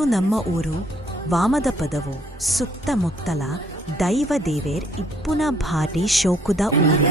ಇದು ನಮ್ಮ ಊರು ವಾಮದ ಪದವು ಸುತ್ತಮುತ್ತಲ ದೈವ ದೇವೇರ್ ಇಪ್ಪುನ ಭಾರಿ ಶೋಕುದ ಊರು.